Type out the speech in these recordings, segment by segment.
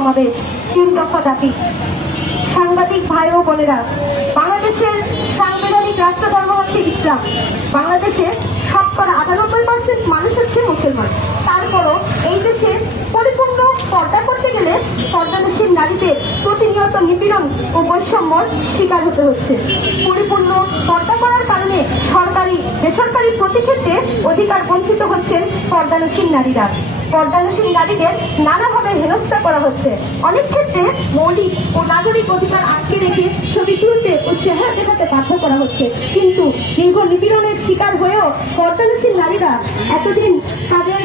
আমাদের তিন দফা দাবি সাংবাদিক ভাই ও বোনেরা, বাংলাদেশের সাংবিধানিক রাষ্ট্র ধর্ম হচ্ছে ইসলাম বাংলাদেশে শতকরা আটানব্বই পার্সেন্ট মানুষ হচ্ছে মুসলমান। তারপরও এই দেশে পরিপূর্ণ পর্দা করতে গেলে পর্দানশীল নারীদের প্রতিনিয়ত নিপীড়ন ও বৈষম্যর শিকার হতে হচ্ছে। পরিপূর্ণ পর্দা করার কারণে সরকারি, বেসরকারি প্রতি ক্ষেত্রে অধিকার বঞ্চিত হচ্ছেন পর্দানশীল নারীরা। পর্দানশীল নারীদের নানাভাবে হেনস্থা করা হচ্ছে। অনেক ক্ষেত্রে মৌলিক ও নাগরিক অধিকার আটকে রেখে ছবি তুলতে ও চেহারা দেখাতে বাধ্য করা হচ্ছে। কিন্তু দীর্ঘ নিপীড়নের শিকার হয়েও পর্দানশীল নারীরা এতদিন তাদের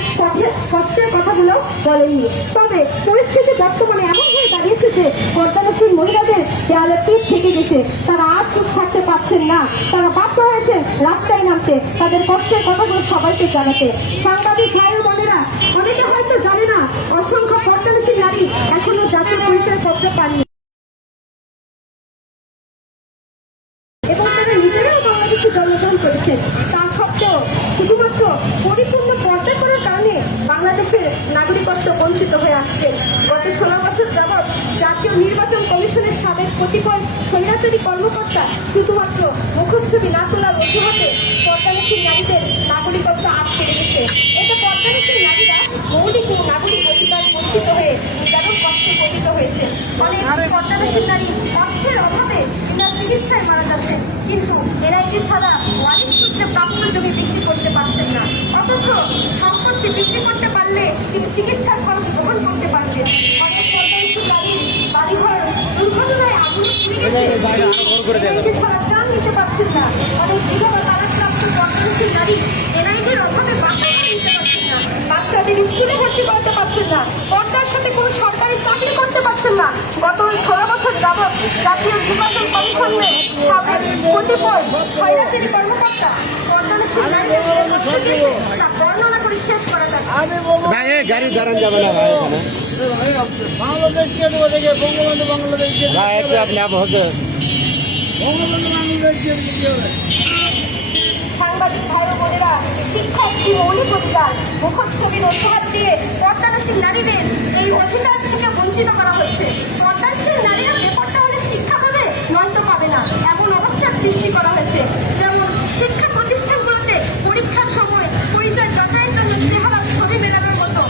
কষ্টের কথাগুলো বলেননি। তবে পরিস্থিতি বর্তমানে এমন হয়ে দাঁড়িয়েছে যে পর্দানশীল মহিলাদের দেয়ালে পিঠ থেকে গেছে। তারা আর চুপ থাকতে পারছেন না। তারা বাধ্য হয়েছে রাস্তায় নামতে। তাদের কষ্টের কথাগুলো সবাইকে জানাতে। সাংবাদিক ভাই বোনেরা অনেকে হয়তো জানে না অসংখ্য পর্দানশীল নারী এখনও জাতীয় পরিচয় পত্র পাননি এবং তারা নিজেরাও বাংলাদেশে জন্মগ্রহণ করেছেন তা সত্ত্বেও শুধুমাত্র পরিপূর্ণ পর্দা করার কারণে বাংলাদেশের নাগরিকত্ব বঞ্চিত হয়ে আসছে গত ষোলো বছর যাবৎ জাতীয় নির্বাচন কমিশনের সাবেক কতিপয় স্বৈরাচারী কর্মকর্তা শুধুমাত্র মুখচ্ছবি না তোলার অজুহাতে পর্দানশীল নারীদের নাগরিকত্ব আটকে রেখেছে এতে পর্দানশীল নারীরা মৌলিক ও নাগরিক অধিকার বঞ্চিত হয়ে যেমন কষ্টে পতিত হয়েছে। অনেক পর্দানশীল নারী অর্থের অভাবে বিনা চিকিৎসায় মারা যাচ্ছে কিন্তু এনআইটি ছাড়া ওয়ারিশ সূত্রে প্রাপ্ত জমি বিক্রি করতে পারছেন না। অথচ সম্পত্তি বিক্রি করতে পারলে তিনি চিকিৎসার খরচ গ্রহণ করতে পারছেন অনেক নারী বাড়িঘর দুর্ঘটনায় আগুন পুড়ে ছাড়া প্রাণ নিতে পারছেন না। অনেক বিধবা তালাকপ্রাপ্ত পর্দানশীল নারী এনআইটির অভাবে বাচ্চা নিতে পারছেন না বাচ্চাদের স্কুলে ভর্তি করতে পারছেন না পর্দার সাথে কোনো সরকারি চাকরি করতে পারছেন না গত ষোলো বছর যাবৎ জাতীয় নির্বাচন কমিশনের সাবেক কতিপয় স্বৈরাচারী কর্মকর্তা বর্ণনা করে শেষ করা যাবে গাড়ি দাঁড়ান যাবে না ভাই বাংলাদেশ দিয়ে দেবো দেখে বঙ্গবন্ধু বাংলাদেশ দিয়ে ভাই একটু আপনি আপ হতে বঙ্গবন্ধু বাংলাদেশ দিয়ে দিতে হবে। সাংবাদিক ভাই বোনেরা শিক্ষা একটি মৌলিক অধিকার মুখচ্ছবির অজুহাত দিয়ে পর্দানশীল নারীদের এই অধিকার থেকে বঞ্চিত করা হচ্ছে। পর্দানশীল নারীরা বেপরটা হলে শিক্ষা পাবে নয়তো পাবে না এমন অবস্থার সৃষ্টি করা হয়েছে। যেমন শিক্ষা প্রতিষ্ঠানগুলোতে পরীক্ষার সময় পরিচয় যাচাইয়ের চেহারা ছবি মেলানোর মতো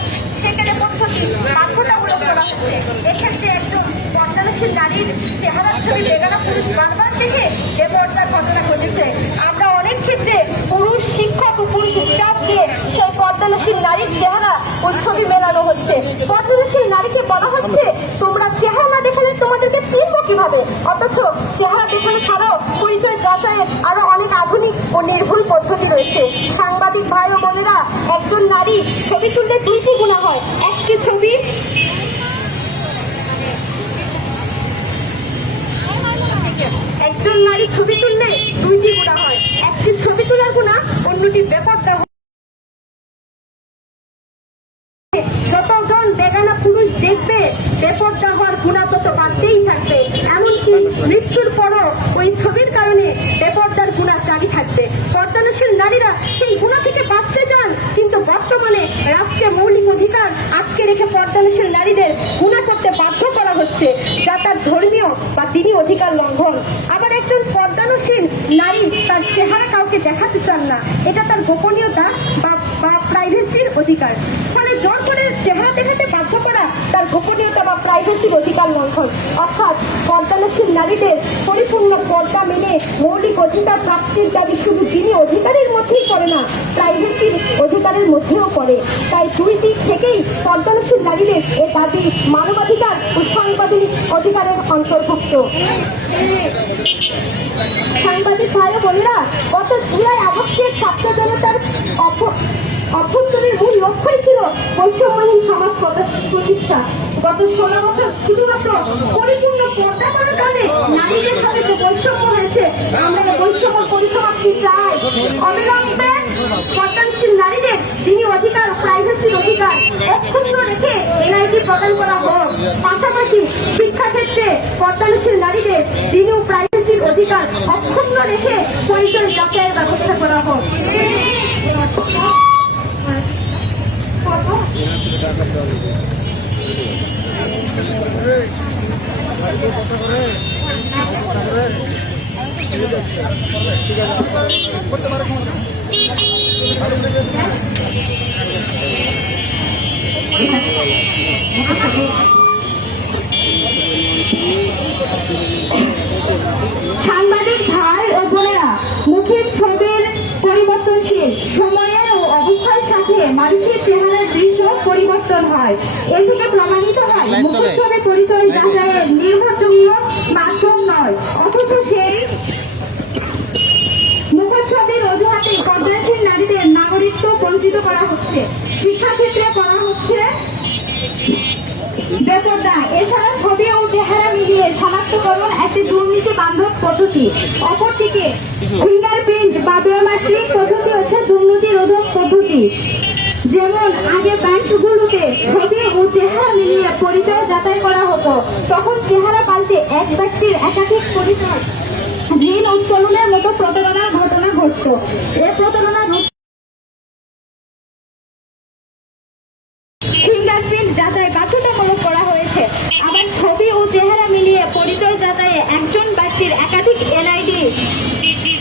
সেখানে পদ্ধতি বাধ্যতামূলক করা হচ্ছে এক্ষেত্রে একজন পর্দানশীল নারীর চেহারা ছবি বেগানা পুরুষ বারবার দেখে বেপরদার ঘটনা ঘটেছে। আমরা অনেক ক্ষেত্রে পুরুষ শিক্ষক ও পুরুষ স্টাফ দিয়ে সেই পর্দানশীল নারীর চেহারা ও ছবি মেলানো হচ্ছে। পর্দানশীল নারীকে বলা হচ্ছে, তোমরা চেহারা না দেখালে তোমাদেরকে চিনবো কীভাবে? অথচ চেহারা দেখানো ছাড়াও পরিচয় আরও অনেক আধুনিক ও নির্ভুল পদ্ধতি রয়েছে। সাংবাদিক ভাই ও বোনেরা, একজন নারী ছবি তুললে দুইটি গুণা হয়। একটি ছবি একজন নারী ছবি তুললে দুইটি গুণা হয়। একটি ছবি তোলার গুণা, অন্যটি বেপরদা যতজন বেগানা পুরুষ দেখবে বেপরদা হওয়ার গুণা তত বাড়তেই থাকবে। এমনকি মৃত্যুর পরও ওই ছবির কারণে বেপরদার গুণা জারি থাকবে। পর্দানশীল নারীরা সেই গুণা থেকে বাঁচতে চান, কিন্তু বর্তমানে রাষ্ট্রে মৌলিক অধিকার আটকে রেখে পর্দানশীল নারীদের গুণা করতে বাধ্য করা হচ্ছে। যা তার ধর্মীয় বা দিনী অধিকার লঙ্ঘন। আবার একজন পর্দানশীল নারী তার চেহারা কাউকে দেখাতে চান না। এটা তার গোপনীয়তা বা বা প্রাইভেসির অধিকার। ফলে জোর করে চেহারা দেখাতে বাধ্য করা তার গোপনীয়তা অধিকার লঙ্ঘন। অর্থাৎ পর্দানশীল নারীদের পরিপূর্ণ পর্দা মেনে মৌলিক অধিকার প্রাপ্তির দাবি শুধু তিনি অধিকারের মধ্যেই করে না, প্রাইভেসির অধিকারের মধ্যেও করে। তাই দুই দিক থেকেই পর্দানশীল নারীদের এ দাবি মানবাধিকার ও সাংবাদিক অধিকারের অন্তর্ভুক্ত। সাংবাদিক ভাই বোনেরা গত জুলাই আগস্টের ছাত্র জনতার অভ্যন্তরের মূল লক্ষ্যই ছিল বৈষম্যহীন সমাজ প্রতি- প্রতিষ্ঠা। গত ষোলো বছর শুধুমাত্র পরিপূর্ণ পর্দা করার কারণে নারীদের সাথে যে বৈষম্য হয়েছে, আমরা বৈষম্য পরিসমাপ্তি চাই। অবিলম্বে পর্দানশীল নারীদের যিনি অধিকার প্রাইভেসির অধিকার অক্ষুণ্ণ রেখে এনআইটি প্রদান করা হোক। পাশাপাশি শিক্ষাক্ষেত্রে পর্দানশীল নারীদের যিনি প্রাইভেসির অধিকার অক্ষুণ্ণ রেখে পরিচয় যাচাইয়ের ব্যবস্থা করা হোক। সাংবাদিক ভাই ও বোনেরা মুখের ছবির পরিবর্তনশীল সময়ের ও অবস্থার সাথে মানুষের দৃশ্য পরিবর্তন হয়। এ থেকে প্রমাণিত হয় মুখের ছবি পরিচয় যাচাইয়ের নির্ভরযোগ্য মাধ্যম নয় অথচ সেই মুখচ্ছবির অজুহাতে পর্দাশীল নারীদের নাগরিকত্ব বঞ্চিত করা হচ্ছে। শিক্ষাক্ষেত্রে করা হচ্ছে বেপর্দা। এছাড়া ছবি ও চেহারা মিলিয়ে শনাক্তকরণ একটি দুর্নীতি বান্ধব পদ্ধতি। অপরদিকে ফিঙ্গারপ্রিন্ট বা বায়োমেট্রিক পদ্ধতি হচ্ছে দুর্নীতি রোধক পদ্ধতি। যেমন আগে ব্যাংকগুলোতে ছবি ও চেহারা মিলিয়ে পরিচয় যাচাই করা হতো, তখন চেহারা পাল্টে এক ব্যক্তির একাধিক পরিচয়। ঋণ উত্তোলনের মতো প্রতারণার ঘটনা ঘটত। এ প্রতারণা ফিঙ্গারপ্রিন্ট যাচাই বাধ্যতামূলক করা হয়েছে। আবার ছবি ও চেহারা মিলিয়ে পরিচয় যাচাইয়ে একজন ব্যক্তির একাধিক এনআইডি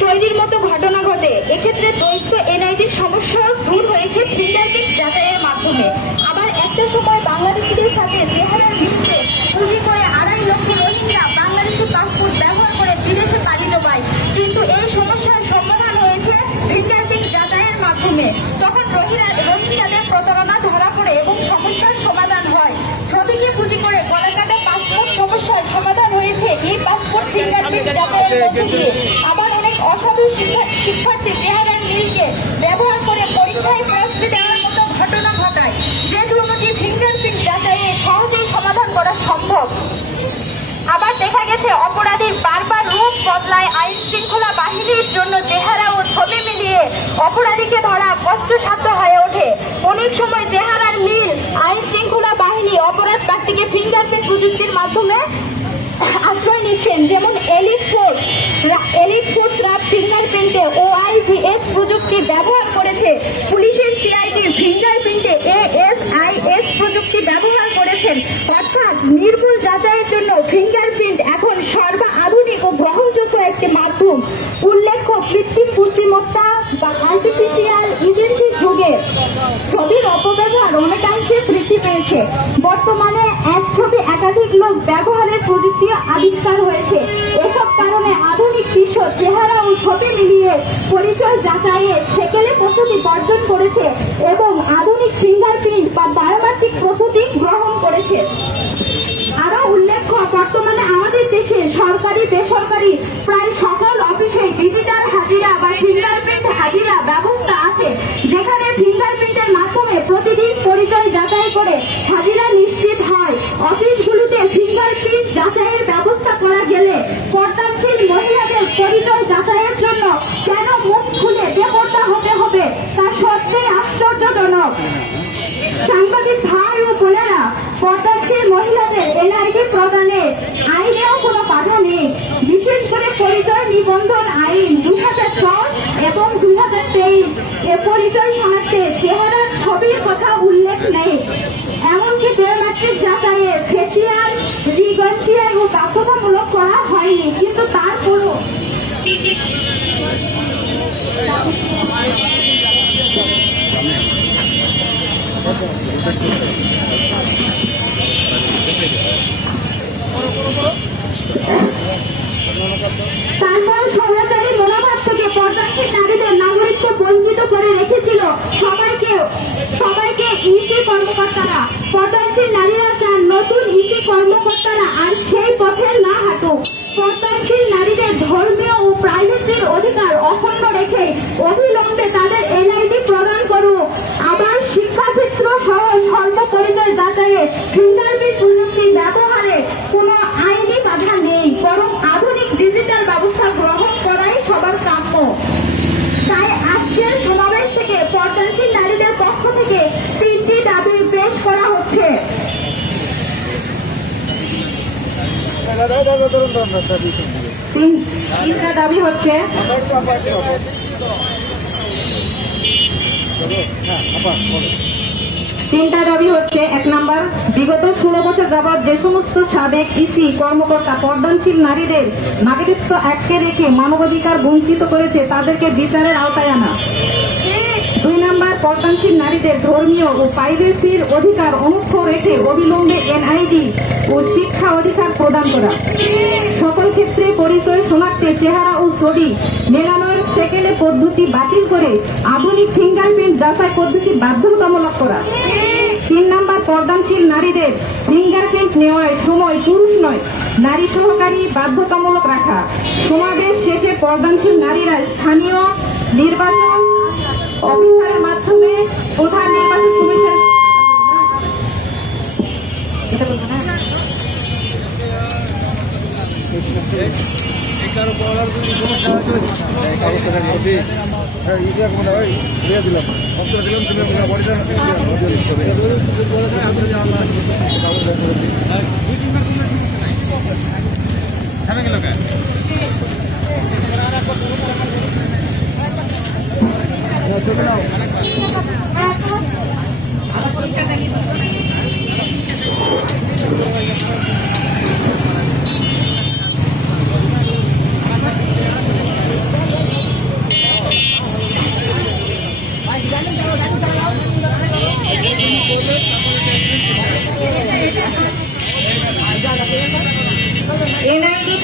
তৈরির মতো ঘটনা ঘটে। এক্ষেত্রে দ্বৈত এনআইডির সমস্যা দূর হয়েছে ফিঙ্গারপ্রিন্ট যাচাইয়ের মাধ্যমে। আবার একটা সময় বাংলাদেশিদের সাথে চেহারার মিলছে পুঁজি করে আড়াই লক্ষ রোহিঙ্গা বাংলাদেশের পাসপোর্ট ব্যবহার করে বিদেশে পাড়ি জমায় কিন্তু এই সমস্যার সমাধান হয়েছে ফিঙ্গারপ্রিন্ট যাচাইয়ের মাধ্যমে। তখন রোহিঙ্গা রোহিঙ্গাদের প্রতারণা ধরা পড়ে এবং সমস্যার সমাধান হয়। ছবিকে পুঁজি করে কলাকাটা পাসপোর্ট সমস্যার সমাধান হয়েছে। এই পাসপোর্ট ফিঙ্গারপ্রিন্ট যাচাইয়ের মধ্যে দিয়ে আবার অসাধু শিক্ষা- শিক্ষার্থী চেহারার মিলকে ব্যবহার করে পরীক্ষায় প্রশ্রী দেওয়ার মতো ঘটনা ঘটায়। যে দুর্নীতি ফিঙ্গারপ্রিন্ট যাচাইয়ে সহজেই সমাধান করা সম্ভব। আবার দেখা গেছে অপরাধীর বারবার রূপ বদলায় আইন শৃঙ্খলা বাহিনীর জন্য চেহারা ও ছবি মিলিয়ে অপরাধীকে ধরা কষ্টসাধ্য হয়ে ওঠে। অনেক সময় চেহারার মিল আইন শৃঙ্খলা বাহিনী অপরাধ ব্যক্তিকে ফিঙ্গারপ্রিন্ট প্রযুক্তির মাধ্যমে আশ্রয় নিচ্ছেন, যেমন এলিট ফোর্স ফিঙ্গারপ্রিন্টে ওআইভিএস প্রযুক্তি ব্যবহার করেছে। পুলিশের সিআইডি ফিঙ্গারপ্রিন্টে এএসআইএস প্রযুক্তি ব্যবহার করেছেন। অর্থাৎ নির্ভুল যাচাইয়ের জন্য ফিঙ্গারপ্রিন্ট এখন সর্বা আধুনিক ও গ্রহণযোগ্য একটি মাধ্যম। উল্লেখ্য কৃত্রিম বুদ্ধিমত্তা বা আর্টিফিশিয়াল ইডেন্টি যুগে ছবির অপব্যবহার অনেকাংশে বৃদ্ধি পেয়েছে। বর্তমানে এক ছবি একাধিক লোক ব্যবহারের প্রযুক্তি আবিষ্কার হয়েছে। এসব কারণে আধুনিক বিশ্ব চেহারা ও ছবি মিলিয়ে পরিচয় যাচাইয়ে সেকেলে পদ্ধতি বর্জন করেছে এবং আধুনিক ফিঙ্গারপ্রিন্ট বা বায়োমেট্রিক পদ্ধতি গ্রহণ করেছে। আরও উল্লেখ্য, বর্তমানে আমাদের দেশে সরকারি, বেসরকারি প্রায় সকল অফিসে ডিজিটাল হাজিরা বা ফিঙ্গারপ্রিন্ট হাজিরা ব্যবস্থা আছে যেখানে ফিঙ্গারপ্রিন্টের মাধ্যমে প্রতিদিন পরিচয় যাচাই করে হাজিরা নিশ্চিত হয় অফিসগুলোতে ফিঙ্গারপ্রিন্ট যাচাইয়ের ব্যবস্থা করা গেলে পর্দাশীল মহিলাদের পরিচয় যাচাইয়ের জন্য কেন মুখ খুলে বেপর্দা হতে হবে তা সত্যিই আশ্চর্যজনক সাংবাদিক ভাই ও বোনেরা পর্দাশীল মহিলাদের এনআইডি প্রদানে আইনেও কোনো বাধা নেই বিশেষ করে পরিচয় নিবন্ধন আইন দুই হাজার দশ এবং দুই হাজার তেইশ। এ পরিচয় শনাক্তে চেহারার ছবির কথা উল্লেখ নেই এমনকি বায়োমেট্রিক যাচাইয়ে ফেসিয়াল রিগন্সিয়াল ও বাধ্যতামূলক করা হয়নি কিন্তু তারপরও তারপর স্বৈরাচারী মনোভাব থেকে পর্দাশীল নারীদের নাগরিকত্ব বঞ্চিত করে রেখেছিল সবাইকে সবাইকে ইসি কর্মকর্তারা পর্দাশীল নারীরা চান নতুন ইসি কর্মকর্তারা আর সেই পথে না হাঁটুক। পর্দাশীল নারীদের ধর্মীয় ও প্রাইভেসির অধিকার অখণ্ড রেখে অবিলম্বে তাদের এনআইডি প্রদান করুক আবার শিক্ষাক্ষেত্র সহ স্বল্প পরিচয় যাচাইয়ে ফিঙ্গারপ্রিন্ট প্রযুক্তি ব্যবহারে কোনো আইনি বাধা নেই বরং আধুনিক ডিজিটাল ব্যবস্থা গ্রহণ করাই সবার কাম্য তাই আজকের সমাবেশ থেকে পর্দাশীল নারীদের পক্ষ থেকে তিনটি দাবি পেশ করা হচ্ছে দাদা দাদা দাদা ধরুন ধরুন দাদা দিচ্ছি তিন তিনটা দাবি হচ্ছে তিনটা দাবি হচ্ছে এক নাম্বার, বিগত ষোলো বছর যাবৎ যে সমস্ত সাবেক ইসি কর্মকর্তা, পর্দানশীল নারীদের নাগরিকত্ব আটকে রেখে মানবাধিকার বঞ্চিত করেছে, তাদেরকে বিচারের আওতায় আনা। পর্দানশীল নারীদের ধর্মীয় ও প্রাইভেসির অধিকার অনুক্ষ রেখে অবিলম্বে এনআইডি ও শিক্ষা অধিকার প্রদান করা। সকল ক্ষেত্রে পরিচয় শনাক্তে চেহারা ও ছবি। মেলানোর সেকেলে পদ্ধতি বাতিল করে আধুনিক ফিঙ্গারপ্রিন্ট যাচাই পদ্ধতি বাধ্যতামূলক করা। তিন নাম্বার, পর্দানশীল নারীদের ফিঙ্গারপ্রিন্ট নেওয়ার সময় পুরুষ নয়, নারী সহকারী বাধ্যতামূলক রাখা। সমাবেশ শেষে পর্দানশীল নারীরা স্থানীয় নির্বাচন অফিসারের মাধ্যমে প্রধান নির্বাচন কমিশন এটা বলব না? এই কারও পড়ার কোনো সমস্যা আছে হ্যাঁ ইয়ে কোনো ওই দিয়ে দিলাম পত্র দিলাম তুমি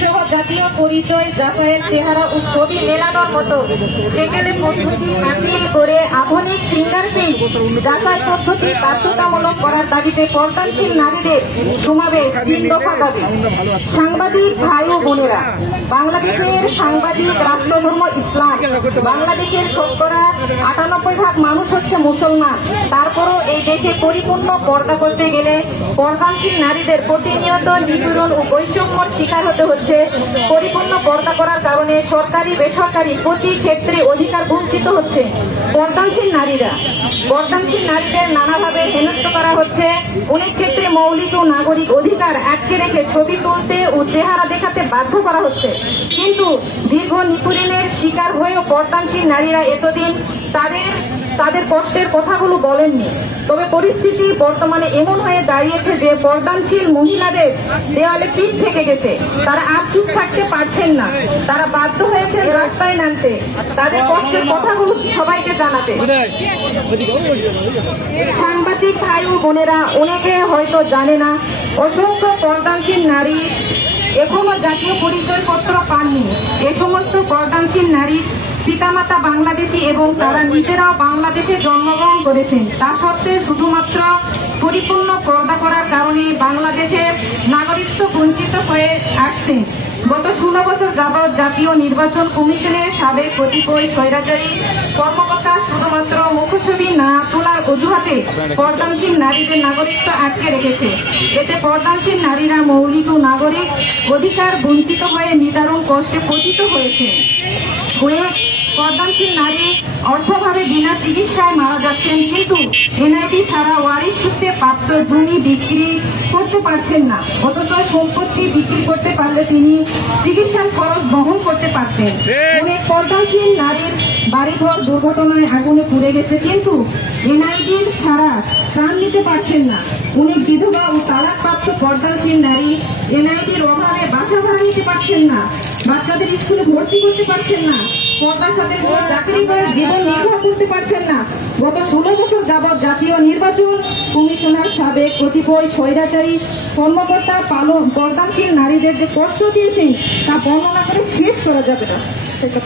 সহ জাতীয় পরিচয় যাচাইয়ের চেহারা ও ছবি মেলানোর মতো। সেকেলে পদ্ধতি বাতিল করে আধুনিক ফিঙ্গারপ্রিন্ট যাচাই পদ্ধতি বাধ্যতামূলক করার দাবিতে পর্দানশীল নারীদের সমাবেশ তিন দফা দাবি। সাংবাদিক ভাই ও বোনেরা, বাংলাদেশের সাংবাদিক রাষ্ট্রধর্ম ইসলাম, বাংলাদেশের শতকরা আটানব্বই ভাগ মানুষ হচ্ছে মুসলমান। তারপরও এই দেশে পরিপূর্ণ পর্দা করতে গেলে পর্দানশীল নারীদের প্রতিনিয়ত নিপীড়ন ও বৈষম্যর শিকার হতে হচ্ছে। পরিপূর্ণ পর্দা করার কারণে সরকারি, বেসরকারি প্রতি ক্ষেত্রে অধিকার বঞ্চিত হচ্ছে পর্দানশীল নারীরা। পর্দানশীল নারীদের নানাভাবে হেনস্থ করা হচ্ছে। অনেক ক্ষেত্রে মৌলিক ও নাগরিক অধিকার আটকে রেখে ছবি তুলতে ও চেহারা দেখাতে বাধ্য করা হচ্ছে। কিন্তু দীর্ঘ নিপীড়নের শিকার হয়েও পর্দানশীল নারীরা এতদিন তাদের তাদের কষ্টের কথাগুলো বলেননি। তবে পরিস্থিতি বর্তমানে এমন হয়ে দাঁড়িয়েছে যে পর্দানশীল মহিলাদের দেওয়ালে পিঠ থেকে গেছে। তারা আর চুপ থাকতে পারছেন না। তারা বাধ্য হয়েছে রাস্তায় নামতে। তাদের কষ্টের কথাগুলো সবাইকে জানাতে। সাংবাদিক ভাই ও বোনেরা, অনেকে হয়তো জানে না, অসংখ্য পর্দানশীল নারী এখনও জাতীয় পরিচয়পত্র পাননি। এ সমস্ত পর্দানশীল নারী পিতামাতা বাংলাদেশি এবং তারা নিজেরাও বাংলাদেশে জন্মগ্রহণ করেছেন। তা সত্ত্বেও শুধুমাত্র পরিপূর্ণ পর্দা করার কারণে বাংলাদেশের নাগরিকত্ব বঞ্চিত হয়ে আসছেন গত ষোলো বছর যাবৎ জাতীয় নির্বাচন কমিশনের সাবেক কতিপয় স্বৈরাচারী কর্মকর্তা শুধুমাত্র মুখছবি না তোলার অজুহাতে পর্দানশীল নারীদের নাগরিকত্ব আটকে রেখেছে। এতে পর্দানশীল নারীরা মৌলিক ও নাগরিক অধিকার বঞ্চিত হয়ে নিদারুণ কষ্টে পতিত হয়েছে। হয়ে পর্দানশীল নারী অর্থভাবে বিনা চিকিৎসায় মারা যাচ্ছেন কিন্তু এনআইডি ছাড়া ওয়ারিশ সূত্রে প্রাপ্ত জমি বিক্রি করতে পারছেন না। অথচ সম্পত্তি বিক্রি করতে পারলে তিনি চিকিৎসার খরচ বহন করতে পারতেন। অনেক পর্দানশীল নারীর বাড়িঘর দুর্ঘটনায় আগুনে পুড়ে গেছে কিন্তু এনআইডি ছাড়া প্রাণ নিতে পারছেন না। অনেক বিধবা ও তালাকপ্রাপ্ত পর্দানশীল নারী এনআইডির অভাবে বাসা ভাড়া নিতে পারছেন না। বাচ্চাদের স্কুলে ভর্তি করতে পারছেন না। পর্দার সাথে কোনো চাকরি করে জীবন নির্বাহ করতে পারছেন না। গত ষোলো বছর যাবৎ জাতীয় নির্বাচন কমিশনার সাবেক কতিপয় স্বৈরাচারী কর্মকর্তা পালন পর্দানশীল নারীদের যে কষ্ট দিয়েছেন, তা বর্ণনা করে শেষ করা যাবে না। সেটা।